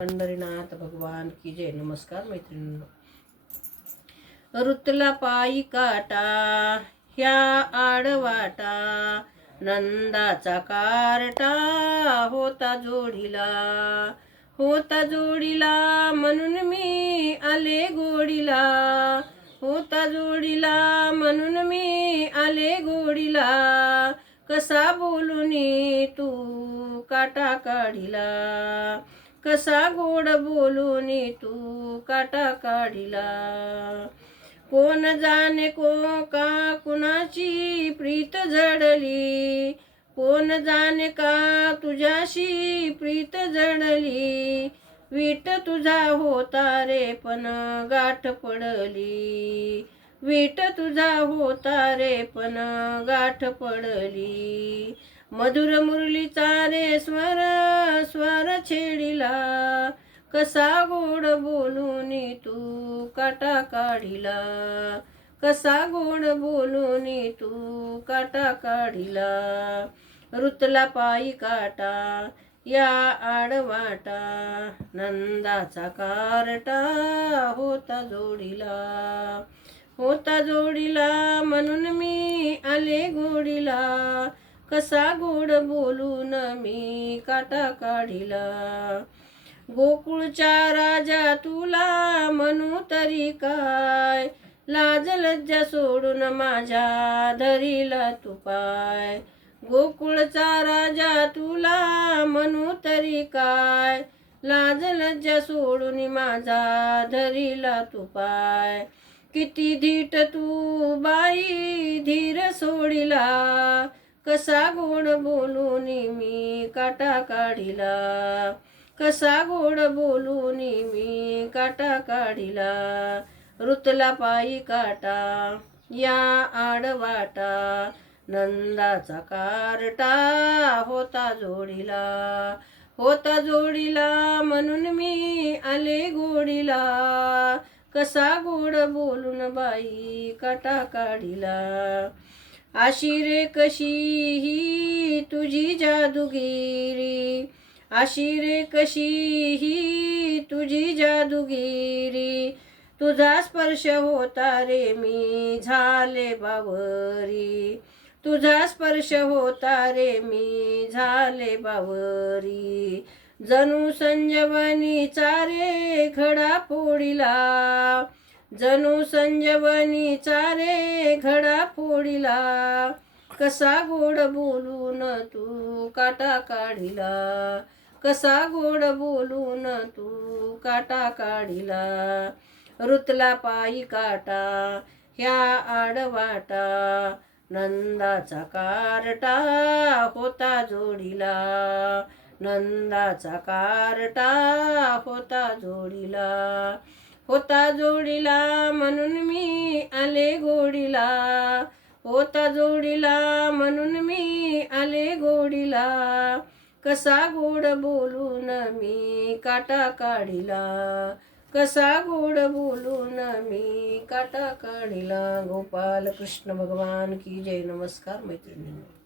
पंढरीनाथ भगवान की जय. नमस्कार मैत्रिणींनो. रुतला पायी काटा ह्या आडवाटा, नंदाचा कारटा होता जोडीला म्हणून मी आले गोडीला, होता जोडीला म्हणून मी आले गोडीला. कसा बोलूनी तू काटा काढिला, कसा गोड बोलूनी तू काटा काढिला. कोण जाणे का कुणाची प्रीत जडली, कोण जाणे का तुझ्याशी प्रीत जडली. वीट तुझा होता रे पण गाठ पडली, वीट तुझा होता रे पण गाठ पडली. मधुर मुरलीचा रे स्वर स्वर छेडिला, कसा गोड बोलूनी तू काटा काढिला, कसा गोड बोलूनी तू काटा काढिला. रुतला पायी काटा या आडवाटा, नंदाचा कारटा होता जोडीला म्हणून मी आले गोडीला. कसा गोड बोलून मी काटा काढिला. गोकुळच्या राजा तुला म्हणू तरी काय, लाज लज्जा सोडून माझ्या धरीला तू पाय. गोकुळचा राजा तुला म्हणू तरी काय, लाज लज्जा सोडून माझा धरीला तू पाय. किती धीट तू बाई धीर सोडिला, कसा गोड बोलूनी मी काटा काढिला, कसा गोड बोलूनी मी काटा काढिला. रुतला पायी काटा या आडवाटा, नंदाचा कारटा होता जोडीला म्हणून मी आले गोडीला. कसा गोड बोलून बाई काटा काढिला. अशी रे कशी ही तुझी जादूगिरी, अशी रे कशी ही तुझी जादूगिरी. तुझा स्पर्श होता रे मी झाले बावरी, तुझा स्पर्श होता रे मी झाले बावरी. जणू संजीवनीचा रे घडा फोडिला, जणू संजीवनीचा रे घडा फोडिला. कसा गोड बोलून तू काटा काढिला, कसा गोड बोलून तू काटा काढिला. रुतला पायी काटा ह्या आडवाटा, नंदाचा कारटा होता जोडीला, नंदाचा कारटा होता जोडीला म्हणून मी आले गोडीला, होता जोडीला म्हणून मी आले गोडीला. कसा गोड बोलून मी काटा काढिला, कसा गोड बोलून मी काटा काढिला. गोपाल कृष्ण भगवान की जय. नमस्कार मैत्रिणींनो.